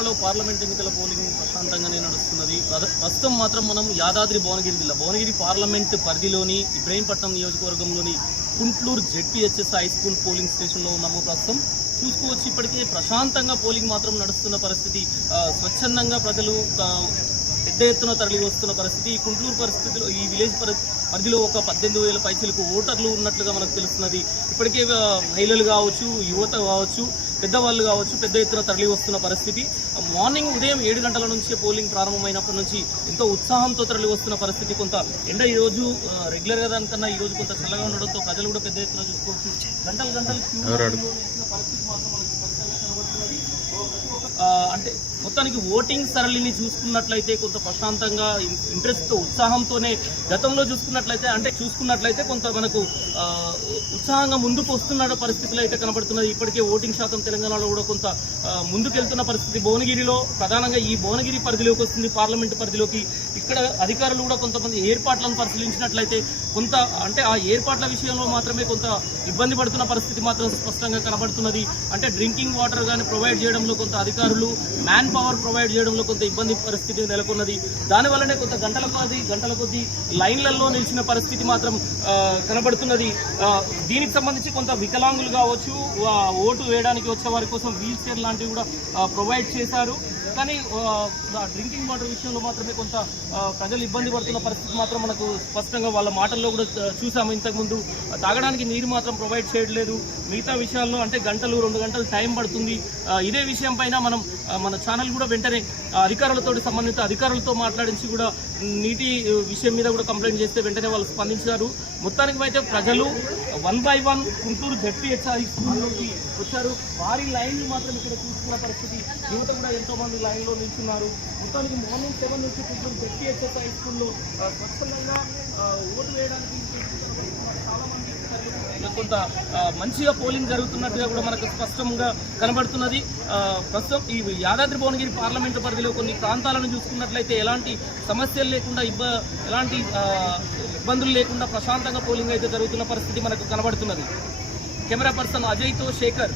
తెలంగాణలో పార్లమెంట్ ఎన్నికల పోలింగ్ ప్రశాంతంగానే నడుస్తున్నది. ప్రస్తుతం మాత్రం మనం యాదాద్రి భువనగిరి పార్లమెంట్ పరిధిలోని ఇబ్రహీంపట్నం నియోజకవర్గంలోని Kuntloor ZPHS high school polling స్టేషన్లో ఉన్నాము. ప్రస్తుతం చూసుకోవచ్చు, ఇప్పటికే ప్రశాంతంగా పోలింగ్ మాత్రం నడుస్తున్న పరిస్థితి. స్వచ్ఛందంగా ప్రజలు పెద్ద ఎత్తున తరలి వస్తున్న పరిస్థితి. ఈ కుంట్లూరు పరిస్థితిలో ఈ విలేజ్ పరిధిలో ఒక 18,000 పైచలకు ఓటర్లు ఉన్నట్లుగా మనకు తెలుస్తున్నది. ఇప్పటికే మహిళలు కావచ్చు, యువత కావచ్చు, పెద్దవాళ్ళు కావచ్చు పెద్ద ఎత్తున తరలి వస్తున్న పరిస్థితి. మార్నింగ్ ఉదయం 7 గంటల నుంచి పోలింగ్ ప్రారంభమైనప్పటి నుంచి ఎంతో ఉత్సాహంతో తరలి వస్తున్న పరిస్థితి. కొంత ఎండ ఈరోజు రెగ్యులర్గా దానికన్నా ఈరోజు కొంత చల్లగా ఉండడంతో ప్రజలు కూడా పెద్ద ఎత్తున చూసుకోవచ్చు. గంటలు పరిస్థితి మాత్రం మనకు అంటే మొత్తానికి ఓటింగ్ సరళిని చూసుకున్నట్లయితే కొంత ప్రశాంతంగా ఇంట్రెస్ట్తో ఉత్సాహంతోనే గతంలో చూసుకున్నట్లయితే కొంత మనకు ఉత్సాహంగా ముందుకు వస్తున్న పరిస్థితులు అయితే కనబడుతున్నది. ఇప్పటికే ఓటింగ్ శాతం తెలంగాణలో కూడా కొంత ముందుకెళ్తున్న పరిస్థితి. భువనగిరిలో ప్రధానంగా ఈ భువనగిరి పరిధిలోకి వస్తుంది, పార్లమెంటు పరిధిలోకి. ఇక్కడ అధికారులు కూడా కొంతమంది ఏర్పాట్లను పరిశీలించినట్లయితే కొంత అంటే ఆ ఏర్పాట్ల విషయంలో మాత్రమే కొంత ఇబ్బంది పడుతున్న పరిస్థితి మాత్రం స్పష్టంగా కనబడుతున్నది. అంటే డ్రింకింగ్ వాటర్ కానీ ప్రొవైడ్ చేయడంలో కొంత అధికారులు, మ్యాన్ పవర్ ప్రొవైడ్ చేయడంలో కొంత ఇబ్బంది పరిస్థితి నెలకొన్నది. దానివల్లనే కొంత గంటల కొద్ది లైన్లలో నిలిచిన పరిస్థితి మాత్రం కనబడుతున్నది. దీనికి సంబంధించి కొంత వికలాంగులు కావచ్చు, ఓటు వేయడానికి వచ్చే వారి కోసం వీల్ చైర్ లాంటివి కూడా ప్రొవైడ్ చేశారు. కానీ డ్రింకింగ్ వాటర్ విషయంలో మాత్రమే కొంత ప్రజలు ఇబ్బంది పడుతున్న పరిస్థితి మాత్రం మనకు స్పష్టంగా వాళ్ళ మాటల్లో కూడా చూసాము. ఇంతకుముందు తాగడానికి నీరు మాత్రం ప్రొవైడ్ చేయట్లేదు. మిగతా విషయాల్లో అంటే 2 గంటలు టైం పడుతుంది. ఇదే విషయం పైన మన ఛానల్ కూడా వెంటనే సంబంధిత అధికారులతో మాట్లాడించి కూడా నీటి విషయం మీద కూడా కంప్లైంట్ చేస్తే వెంటనే వాళ్ళు స్పందించారు. మొత్తానికి అయితే ప్రజలు 1 by 1 గుంటూరు జెడ్పీహెచ్ఎస్ స్కూల్లోకి వచ్చారు. భారీ లైన్లు మాత్రం ఇక్కడ చూసుకున్న పరిస్థితి. యువత కూడా ఎంతో మంది లైన్లో నిల్చున్నారు. మొత్తానికి మార్నింగ్ 7 నుంచి గుంటూరు జెడ్పీహెచ్ఎస్ హై స్కూల్లో స్వచ్ఛందంగా ఓటు వేయడానికి చాలా మంది కొంత మంచిగా పోలింగ్ జరుగుతున్నట్టుగా కూడా మనకు స్పష్టంగా కనబడుతున్నది. ప్రస్తుతం ఈ యాదాద్రి భువనగిరి పార్లమెంటు పరిధిలో కొన్ని ప్రాంతాలను చూసుకున్నట్లయితే ఎలాంటి సమస్యలు లేకుండా ఎలాంటి ఇబ్బందులు లేకుండా ప్రశాంతంగా పోలింగ్ అయితే జరుగుతున్న పరిస్థితి మనకు కనబడుతున్నది. కెమెరా పర్సన్ అజయ్తో శేఖర్.